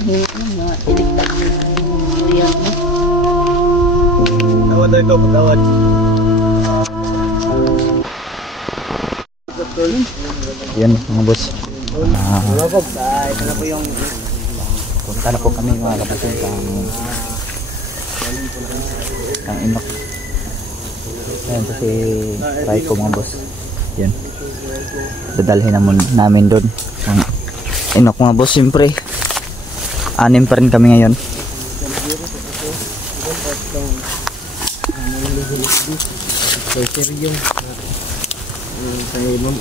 hingi ng mga iligtas ng kuya mo. Tawad ikaw, patawad. Yan mga boss. Ito na po yung Punta na po kami mga kapatid ang inok. Ayan po si Raiko mga boss. Yan. Dadalhin namin doon ang inok mga boss. Siyempre 6 pa rin kami ngayon. kay Sir yung kay Ma'am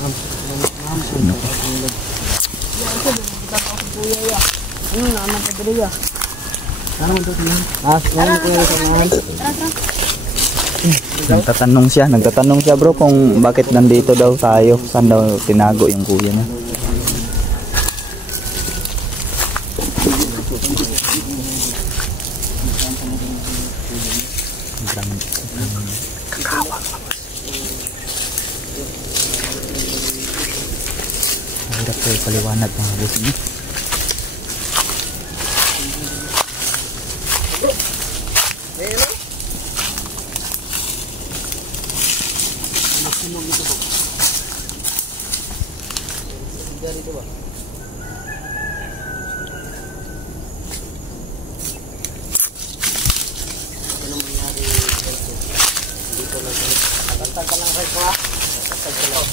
Nagtatanong siya bro kung bakit nandito daw tayo, saan daw tinago yung kuya niya. Kakawa hirap ko paliwanag mga boss niya.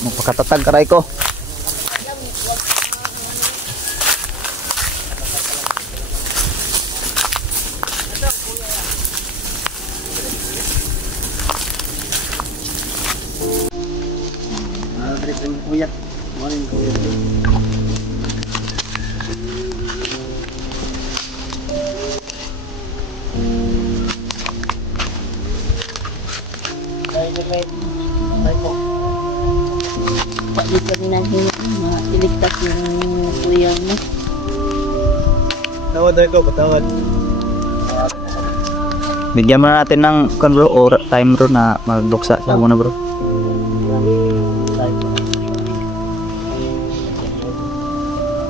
Magpakatatag ka Raiko. Kuya, morning kuya. Bakit ka rin ang hingi ng mga iligtas ng kuya mo. Tawad ikaw, patawad. Bigyan mo na natin ng bro, or time bro na magduksa siya muna bro.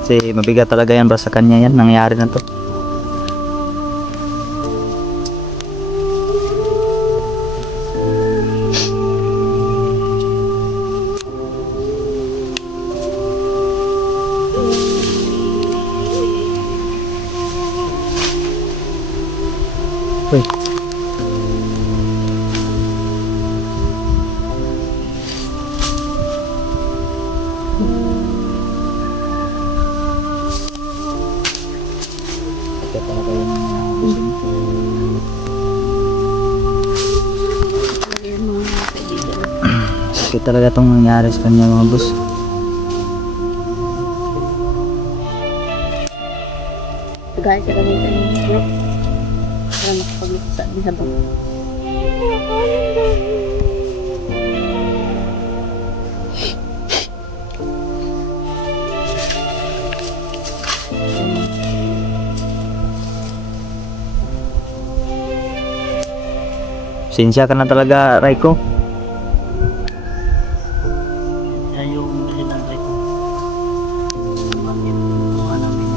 Kasi mabigat talaga yan bro sa kanya yan, nangyari na to. Uy. Sakit talaga itong nangyari sa kanya mga boss. Tagay ka rin sa inyo. Para makapaglusa din habang. Sinsya ka na talaga Raiko. Yung kailan ko. Bakit kuha namin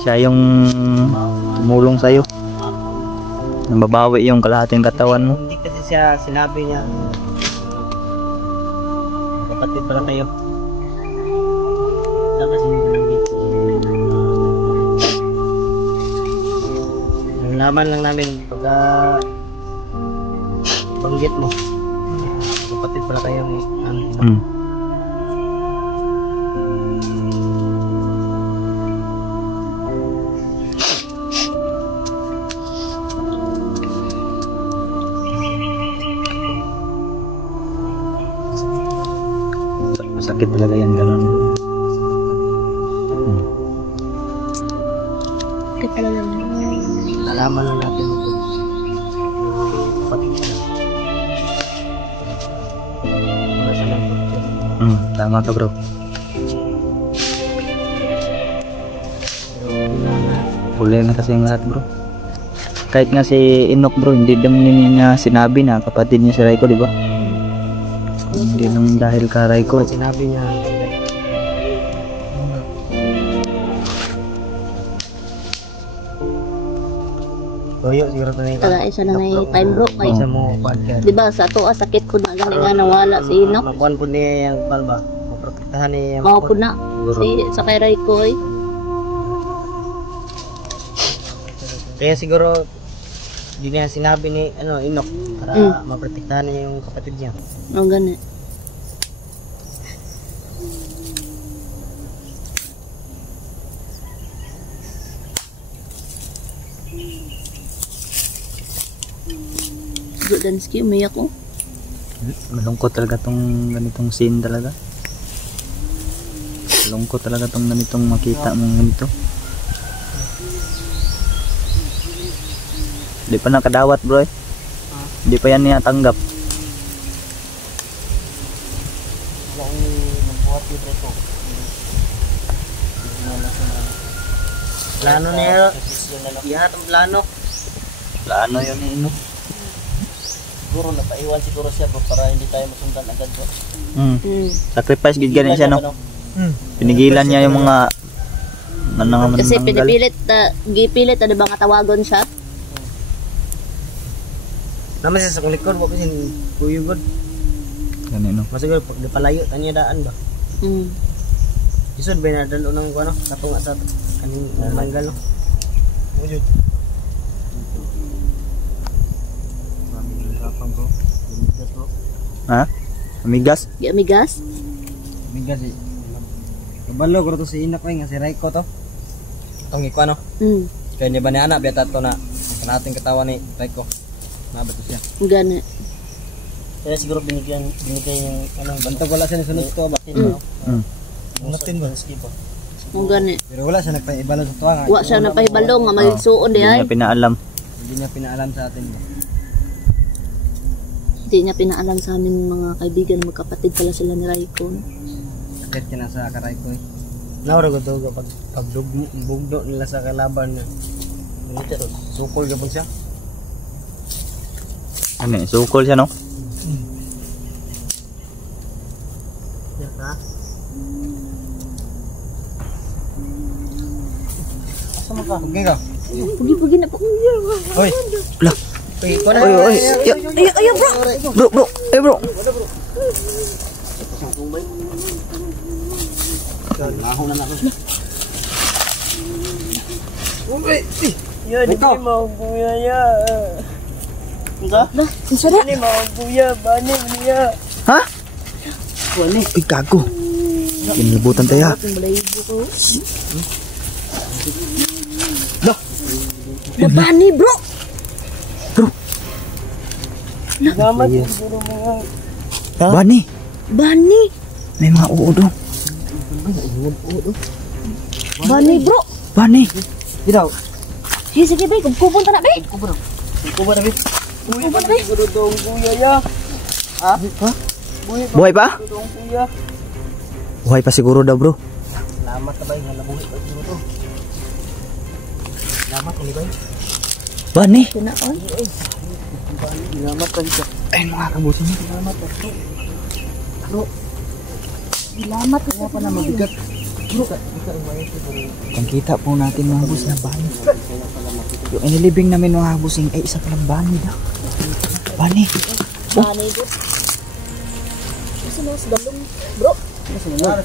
Siya yung tumulong sa'yo. Nababawi yung kalahating katawan mo. Hindi kasi siya sinabi niya kapatid pala kayo. Wala kasi yung binanggit. Nalaman lang namin pagka banggit mo kapatid pala kayo ni Sakit talaga yan gano'n. Sakit talaga yan. nalaman lang natin ito kapatid pala. Wala silang kapatid. Tama ka bro. Huli na kasi yung lahat bro. Kahit nga si Inok bro, hindi naman niya sinabi na kapatid niya si Raiko, di ba? Hindi lang dahil ka Raiko. Pag sinabi niya, Toyo, siguro ito na yung Taga isa na may time bro. Kay, isa mo podcast. di ba sa tuwa sakit ko na gani nga nawala si Inok. Makuhan po niya yung balba. Maprotektahan niya yung Mao po na si sa kay Ray ko eh. Kaya siguro hindi niya sinabi ni Inok para maprotektahan niya yung kapatid niya. Ang gani. Dudansky, umiyak ko. Malungkot talaga tong ganitong scene talaga. Malungkot talaga tong ganitong makita mong ganito. Hindi pa nakadawat bro eh. Hindi pa yan niya tanggap. Plano niya. Ihat ang plano. Plano yun eh, no? Siguro napaiwan siguro siya bro, para hindi tayo masundan agad bro. Sacrifice gid gani siya no. Pinigilan niya yung mga Kasi pinipilit gipilit na ba nga tawagon siya? Naman siya sa kulikod, wag kasi kuyugod. Gani no. Masiguro pag palayo tanya daan ba. Isod ba na dalo ng ano, katunga sa kaning manggal no. Wujud. Ha? Amigas? Di amigas? Migas eh. Kabalo ko to si Inok nga si Raiko to. Itong iko ano. Kaya niya ba ni anak biya to na kanating katawan ni Raiko. Nabat siya. Gani. Kaya siguro binigay yung ano, bantag wala siya sunod to ba? Ngatin ba skip ba? Ang gani. Pero wala siya nagpaibalo sa tuwa nga. Wa siya napahibalo nga magsuon di Hindi ay. niya pinaalam. Hindi niya pinaalam sa atin ba. Hindi niya pinaalam sa amin mga kaibigan na magkapatid pala sila ni Raikon. Sakit ka na sa Raiko eh. Naura ko to pag bugdo nila sa kalaban niya. Ganito sukol gapon siya. Ano eh, sukol siya no? Ha? Asa mo ka? Okay ka? Pugi na po. Hoy. Lah. Oy, ko na. Oy. Ayo bro. Bro. Eh bro. Laho na ako. Uy. Yan, hindi mo kuya ya. Unsa? Unsa da? Ni mo kuya, bani niya. Ha? Wala. Uy, gago. Kinibutan tayo ha. Bani bro. Salamat siguro mga. Bani. Bani. May mga uod oh. Bani bro. Bani. Ginaw. Sige bay, kupunta na bay. Ko ba na bit? Uy, ba siguro dong kuya ya. Ha? Buhay pa? Dong kuya. Buhay pa siguro daw bro. Salamat ka ba nga nabuhi pa siguro to. Salamat ni bay. Bani. Kinaon. Salamat ka dito. Ay mga kabusin. Salamat ka. Salamat Kaya pa na mabigat. Bro, ikaw may Kung kita po natin mga bus na bani. Yung inilibing namin mga busing ay isa palang bani daw. Bani. Bani bro. Kasi nasa balong bro.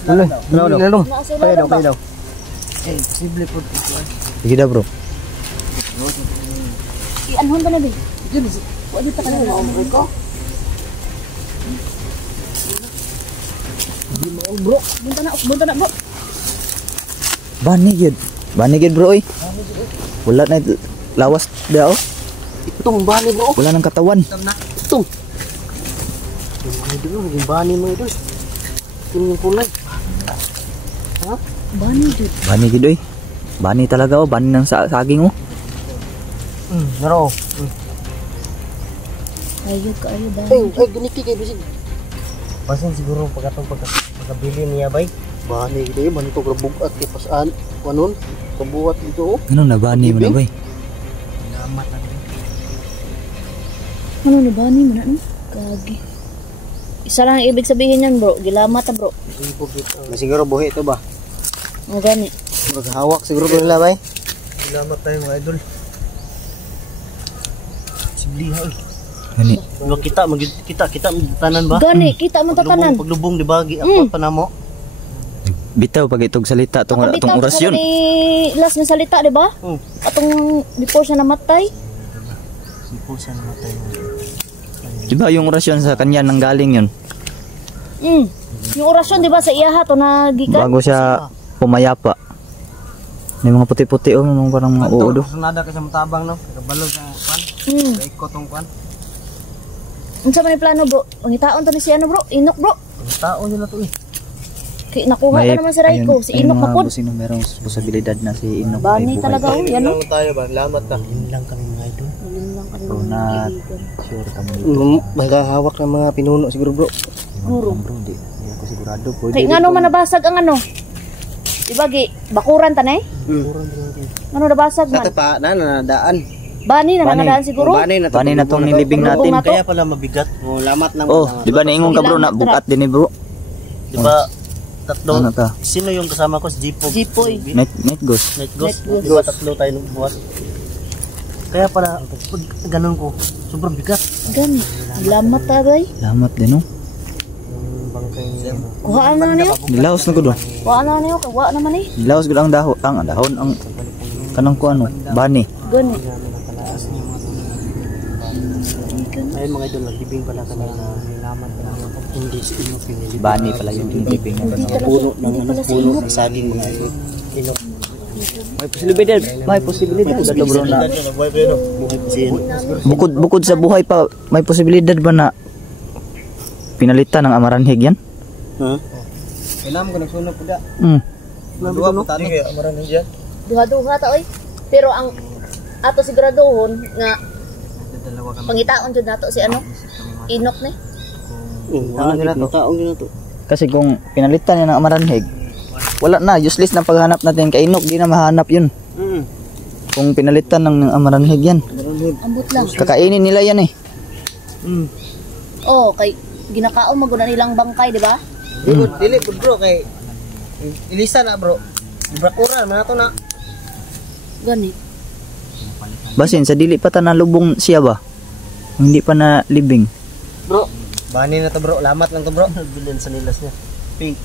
Lalo. Nasa balong ba? Eh, posible po. Sige daw bro. Ianhon ba na bay? Wala pa ka na maumri ko. Bro, bunta na bro. Bani gid. Bani gid bro oy. Wala na lawas daw. Itong bani bro. Wala nang katawan. Itong. Yung bani mo ito. Yung kulay. Ha? Bani dude. Bani gid oy. Bani talaga oh, bani ng saging oh. Naro. Ayun ka ayo bani. Ay, giniti kay bisig. Pasin siguro pagkabili niya bay. Bani gid ay man to grabog at pasaan kanon kabuhat dito oh. Ano na bani mo na bay? Salamat na. Ano na ba ni mana no? Kagi. Isa lang ang ibig sabihin yan bro. Gilamat ta bro. Siguro buhi ito ba? O gani. Maghawak siguro ko nila bay. Salamat tayo mga idol. Sibliha oi. Gani. Kita tanan ba? Gani kita man tatanan. Paglubong di bagi ako pa namo. Bitaw pag itong salita tong orasyon. Ni last na salita di ba? Atong before siya namatay. Before siya namatay. Diba yung orasyon sa kanya nang galing yun? Yung orasyon di ba sa iyaha to na gikan? Bago siya pumayapa. May mga puti-puti oh, mga parang mga uudo. Sunada ka sa matabang no. Kabalo sa kwan. Iko tong kwan. Unsa man ni plano bro? Pangitaon to ni si ano bro? Inok bro. Ang tao nila to eh. Kay nakuha pa naman si Raiko, si Inok na pod. Sino merong posibilidad na si Inok Bani talaga oh, yan oh. tayo ba? Lamat na. Yun lang kami mga idol. Yun lang kami Bro, mga na kaibigan. sure kami. Maghahawak ng mga pinuno siguro bro. Siguro. Bro, hindi ako sigurado. Kay ngano man nabasag ang ano? Diba gi bakuran ta na eh? Ngano nabasag man? Pa na nadaan. Bani na nangadaan siguro. Bani na tong nilibing natin. Nato. Kaya pala mabigat. Oh, lamat lang. Oh, di ba naingon ka bro na bukat din eh bro? Di ba tatlo? Ano ka? Sino yung kasama ko? Si Jipo. Jipoy. Net ghost. Night Ghost. Night Ghost. Di ba tatlo tayo nung buhat? Kaya pala pag ganun ko, sobrang bigat. Gani. Lamat ta bay. Lamat din oh. Kuhaan na niyo. Dilaos na ko do. Kuhaan na niyo, kuha naman eh. Dilaos gud ang dahon, ang kanang ko ano, bani. Gani. Ayun mga idol, naglibing pala kami na nilaman pala hindi si Inok pinili. Bani pala yung nilibing Hindi niya. talaga. Puno ng Hindi ano, pala si puno Inok. ng saging mga idol. Inok. May posibilidad ba bro na Buhay pa siya. bukod sa buhay pa may posibilidad ba na pinalitan ng amaranhig yan? Ha? Kailangan ko nagsunog po da. Duha po tani kaya amaranhig yan. Duha-duha ta oy. Pero ang ato siguraduhon nga pangitaon jud nato si ano? Inok ni. Taong nila to. Kasi kung pinalitan yan ng amaranhig, wala na, useless na paghanap natin kay Inok, di na mahanap yun. Kung pinalitan ng amaranhig yan, Ambot lang. kakainin nila yan eh. Oh, kay ginakaon maguna nilang bangkay, di ba? Dili po bro kay ilisa na bro. Brakura man ato na. Gani. Basin, sa dili pa ta nalubong siya ba? Hindi pa na libing. Bro, bani na to bro. Lamat lang to bro. Bilin sa nilas niya. Pink.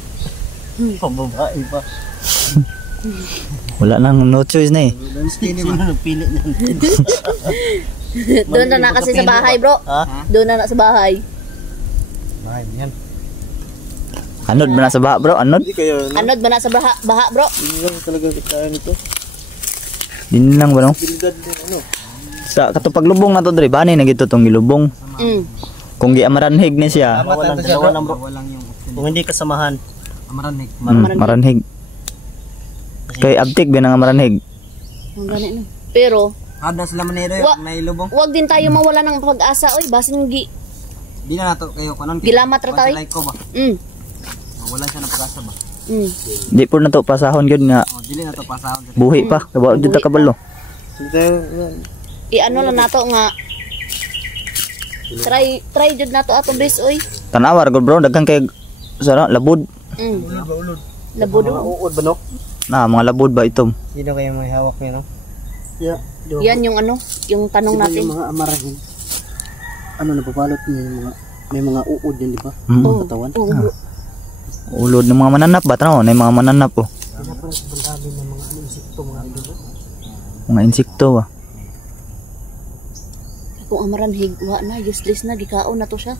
Pababae pa. Wala nang no choice na eh. Sino nagpili niyan? Doon na kasi sa bahay, bro. Ha? Doon na sa bahay. Ay, yan. Anod ba na sa baha bro? Anod? Hindi kayo Anod ba na sa baha, bro? Hindi lang talaga kaya nito. Din lang ba no? Bilgad din ano. Sa katupaglubong na to dre, bani na gito tong gilubong. Kung gi amaranhig ni siya, Walang dalawa lang bro. Kung hindi kasamahan, amaranhig. maranhig. Kay abtik ba ng amaranhig? Ang gani no. Pero Kada sila manero Wa- may lubong. wag din tayo mawala ng pag-asa, oy. Basin gi Di na nato kayo kanon. gilamat ra tayo. Like ko ba? Wala siya na pag-asa ba? Di po na to pasahon gyud nga Oh, dili na to pasahon. buhi pa. Kabaw jud ta kabalo. I-ano lang nato nga try jud nato ato best, oy. Tanawar gud bro, daghan kay sa labod. Ulod. Labod. Uod ba no? Na mga labod ba itom? Sino kayo may hawak niyo no? Yeah. Yan yung ano, yung tanong natin. Yung mga amarahing. Ano nababalot niyo yung mga may mga uod yan di ba? Oh, Katawan. oh, bro. Ulod ng mga mananap ba tanaw, na mga mananap oh. Dami ng mga insekto mga idol. Mga insekto ba. Kung amaranhig, wa na, useless na, gikaon na to siya.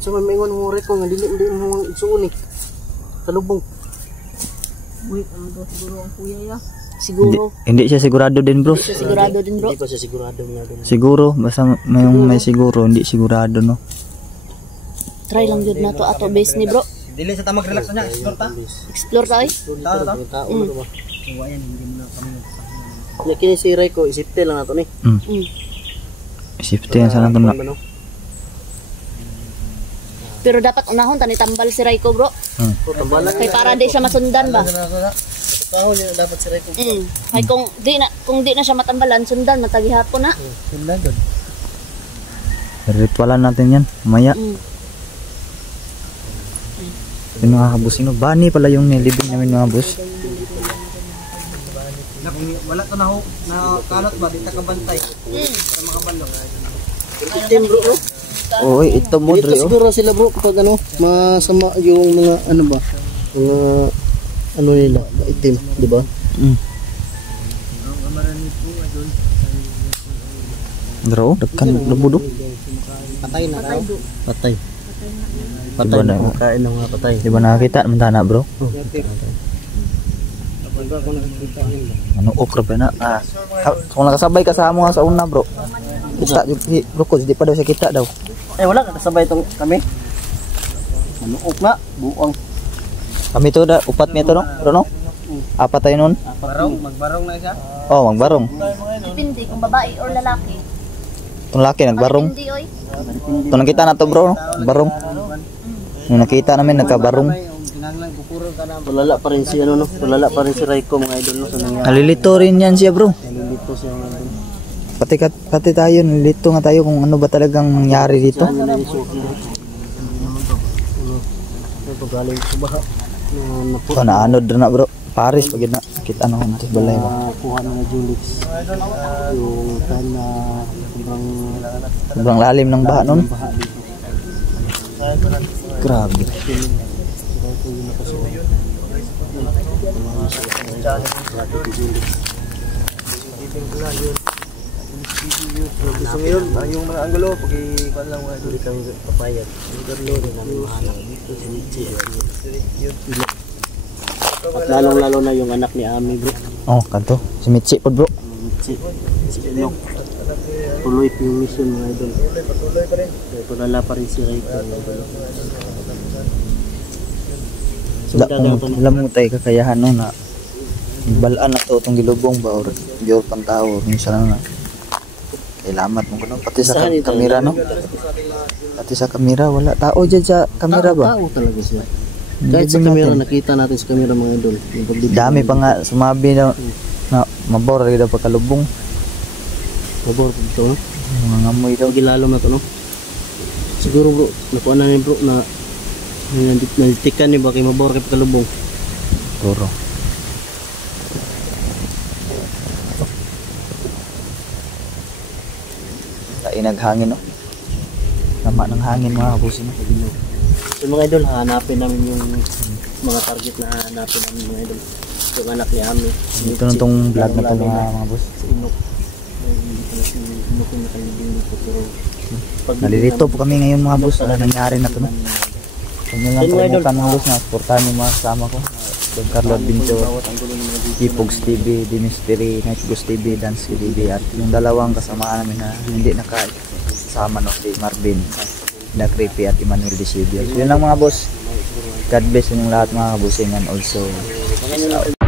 So may ingon mo rin ko nga dili mo isuon eh. Talubong. Uy, ano daw siguro ang kuya ya? Siguro. Hindi siya sigurado din bro. Siya sigurado din, bro. Hindi pa siya sigurado nga doon. Siguro, basta may siguro, hindi sigurado no. Try lang yun na to ato base ni bro. Dili sa tamag relax na, explore ta. Explore tayo. Tao ta. Tao na ba? Wayan hindi mo na kami nagsasabi. Ya kini si Raiko isipte lang nato ni. Safety yan sana to na. Pero dapat unahon tani tambal si Raiko, bro. Tambalan Kay para di siya masundan ba? Kahon yun dapat si Rico. Ay kung di na siya matambalan, sundan matagi hapon na. Sundan doon. Ritualan natin yan. Maya. Yung mga kabusing. No? Bani pala yung nilibing namin mga boss. Na kung wala to na kalot ba, di ta kabantay. Sa mga balong. Itim bro, no? Oo, ito mo Dito Dre. siguro sila bro kapag ano, masama yung mga ano ba, mga ano nila, itim, di ba? Bro, dekan nabudo. Patay na raw. Patay. Diba na? Kain ng mga patay. Di ba nakakita naman tana bro? Ano okra ba na? Kung nakasabay ka sa amo nga sa una bro. Kita bro ko, di pa daw siya kita daw. Wala ka kasabay itong kami. Manuok na, buang. Kami to da, upat niya to no? Bro no? Apat tayo nun? Magbarong na siya. Oh, magbarong. Depende kung babae or lalaki. Itong laki nagbarong. Hindi oy. Ito nakita na to bro, no? Barong. Nung nakita namin nagkabarong. Tulala pa rin si ano no, tulala pa rin si Raiko mga idol no sa nangyari. Nalilito rin yan siya bro. Nalilito siya mga idol. Pati tayo, nalilito nga tayo kung ano ba talagang nangyari dito. Ito galing sa baha. Ito naanod na bro. Paris pag yun na. Kita na kung ito balay ba. Kuha ng Julix. Yung time na Sobrang lalim ng baha nun. baha dito. Grabe. Gusto ngayon, yung mga anggulo, pag-ipan lang mga hindi kami papayag. Yung garlo rin namin mahalaw dito si Nietzsche. At lalong-lalo na yung anak ni Ami bro. Oh, kanto. Si Mitzi po bro. Si Inok. Tuloy po yung mission mga idol. Patuloy pa rin. Tulala pa rin si Ray. Alam mo tayo kakayahan no na balaan na to itong gilubong ba or diyor pang tao minsan na kailamat mo kuno pati sa kamera no pati sa kamera wala tao dyan sa kamera ba Tao talaga siya. Kahit sa kamera nakita natin sa kamera mga idol. dami pa nga sumabi na mabor rin daw pagkalubong Mabor po ito no? mga ngamoy daw Gilalo na to no? Siguro bro, nakuha na bro na nalitikan ni ba kay mabor kay pagkalubong. Turo. Tayo naghangin no. Tama ng hangin mga kabusin no. So mga idol, hanapin namin yung mga target na hanapin namin mga idol. Yung anak ni Ami. Ito na tong vlog na to mga boss. Si Inok. Hindi pala si Inok yung nakalibing dito pero Nalilito po kami ngayon mga boss. Wala nangyari na to no. Kung nyo lang kalimutan mga boss na supportahan yung mga kasama ko. Don Carlo Bincho, Kipogs TV, The Mystery, Night Ghost TV, Dance TV at yung dalawang kasamaan namin na hindi nakasama no, si Marvin, na Creepy at Emmanuel Desidio. So yun lang mga boss. God bless yung lahat mga kabusingan also. Peace out.